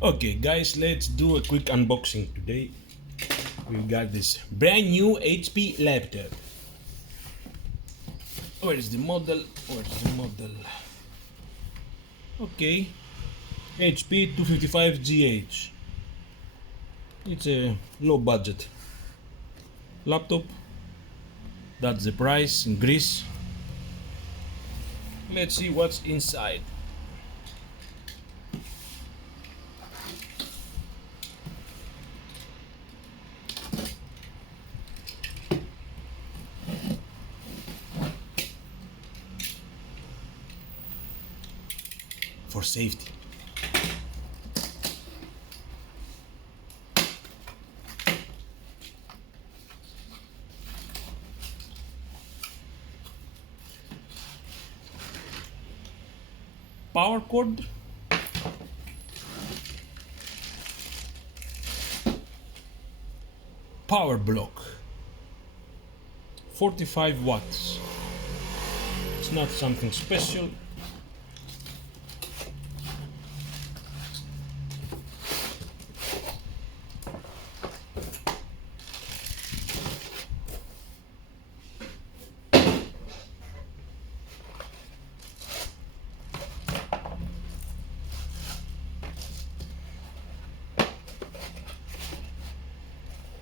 Okay, guys, let's do a quick unboxing today. We've got this brand new HP laptop. Where is the model? Where's the model? Okay, HP 255GH. It's a low budget laptop. That's the price in Greece. Let's see what's inside. For safety. Power cord. Power block. 45 watts. It's not something special.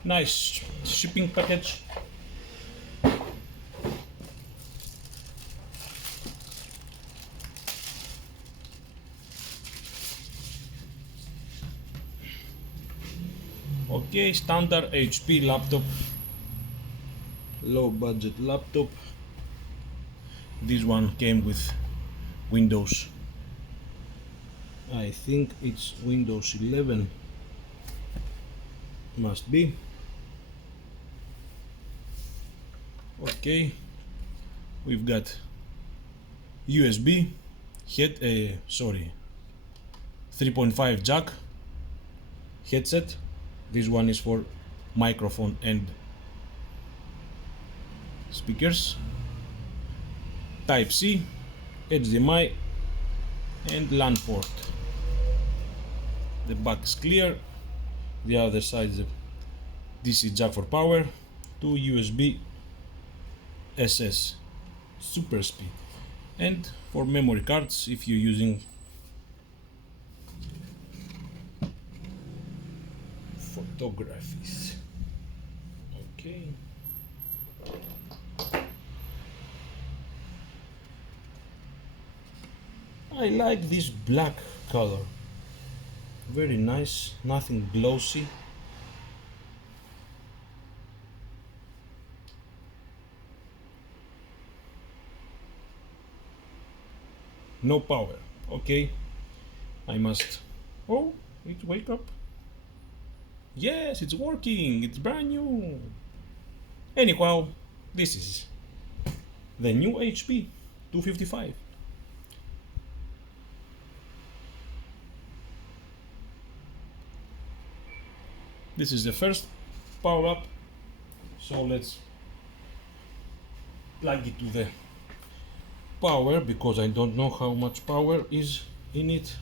Nice shipping package. Okay, standard HP laptop, low budget laptop. This one came with Windows. I think it's Windows 11. Must be. Okay, we've got USB head. 3.5 jack headset. This one is for microphone and speakers. Type C, HDMI, and LAN port. The back is clear. The other side is a DC jack for power. Two USB SS super speed, and for memory cards if you're using photographies. Okay. I like this black color. Very nice, nothing glossy. No power. Okay. I must. Oh, it wake up. Yes, it's working. It's brand new. Anyhow, this is the new HP 255. This is the first power up. So let's plug it to the power because I don't know how much power is in it.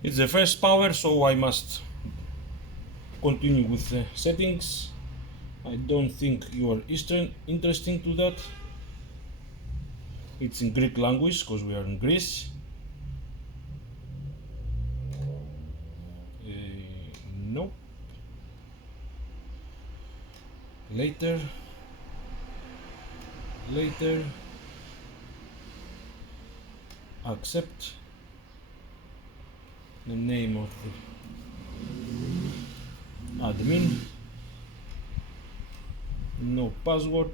It's the first power, so I must continue with the settings. I don't think you are interesting to that. It's in Greek language because we are in Greece. No. Later. Accept the name of the admin. No password.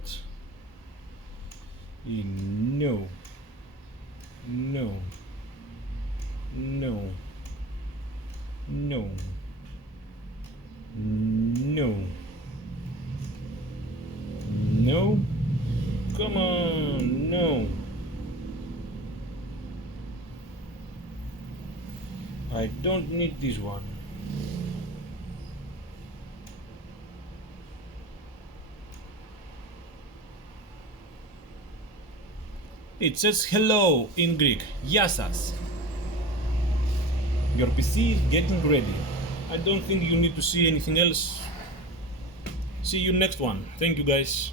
No. No. No. No. No. No. Come on. No. I don't need this one. It says hello in Greek. Yassas. Your PC is getting ready. I don't think you need to see anything else. See you next one. Thank you guys.